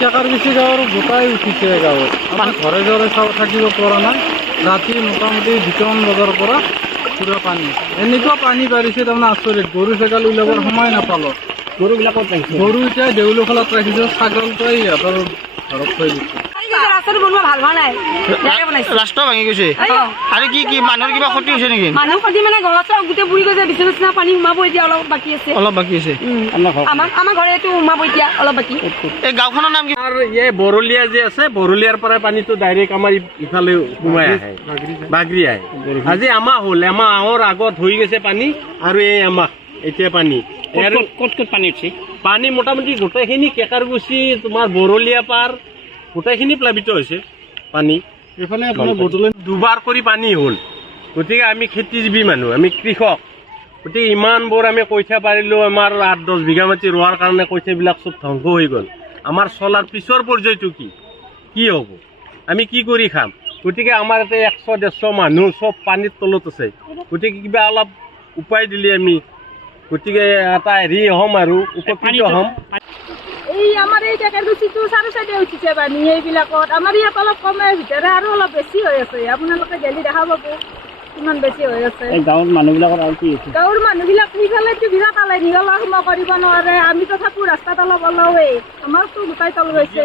কেকাৰকুছি গাঁৱৰ গোটাই উঠিছে গাঁৱত। আমাৰ ঘৰে ঘৰে থাকিব পৰা নাই। ৰাতি মোটামুটি 2টামান বজাৰ পৰা পুৰা পানী, এনেকুৱা পানী বাঢ়িছে তাৰমানে আচৰিত। গৰু ছাগলী ওলাবৰ সময় নাপালো। গৰুবিলাক ক'ত ৰাখিছে? গৰু এতিয়া দেউলখোলাত ৰাখিছে, ছাগলটোৱে সিহঁতৰ ঘৰত থৈ দিছে। ৰাস্তা ভাঙি গৈছে আৰু কি মানুহৰ কিবা ক্ষতি হৈছে নেকি? মানুহ ক্ষতি মানে ঘৰত গোটেই বুৰি গৈছে, বিচনা পানী সোমাব এতিয়া অলপ বাকী আছে। আমাৰ ঘৰে এইটো সোমাব এতিয়া অলপ বাকী। এই গাঁওখনৰ নাম কি? আৰু এই বৰলীয়া যে আছে, বৰলীয়াৰ পৰা পানীটো ডাইৰেক্ট আমাৰ ইফালে সোমাই আহে, বাগৰি আহে। আজি এমাহ হ'ল, এমাহৰ আগত হৈ গৈছে পানী আৰু এই এমাহ এতিয়া পানী। ক'ত ক'ত পানী উঠিছে? পানী মোটামুটি গোটেইখিনি কেকাৰকুছি তোমাৰ বৰলীয়া পাৰ গোটেইখিনি প্লাবিত হৈছে পানী। এইফালে আপোনাৰ বটলে দুবাৰ কৰি পানী হ'ল। গতিকে আমি খেতিজীৱী মানুহ, আমি কৃষক, গতিকে ইমানবোৰ আমি কঠীয়া পাৰিলোঁ। আমাৰ 8-10 বিঘা মাটি ৰোৱাৰ কাৰণে কঠীয়াবিলাক চব ধ্বংস হৈ গ'ল। আমাৰ চলাৰ পিছৰ পৰ্যায়টো কি হ'ব? আমি কি কৰি খাম? গতিকে আমাৰ ইয়াতে 100-150 মানুহ চব পানীৰ তলত আছে। গতিকে কিবা অলপ উপায় দিলে আমি গতিকে এটা হেৰি হ'ম আৰু উপকৃত হ'ম। এই আমাৰ এই কেকাৰকুছিটো চাৰি চাইডে উঠিছে পানী এইবিলাকত। আমাৰ ইয়াত অলপ কমে, ভিতৰে আৰু অলপ বেছি হৈ আছে। আপোনালোকে গেলি দেখা পাব কিমান বেছি হৈ আছে। গাঁৱৰ মানুহবিলাকৰ আৰু কি হৈছে? গাঁৱৰ মানুহবিলাক সিফালেতো বিৰাট আলাই নিগলা সোমাব কৰিব নোৱাৰে। আমিতো থাকোঁ ৰাস্তাত অলপ অলপেই, আমাৰতো গোটাই তল গৈছে।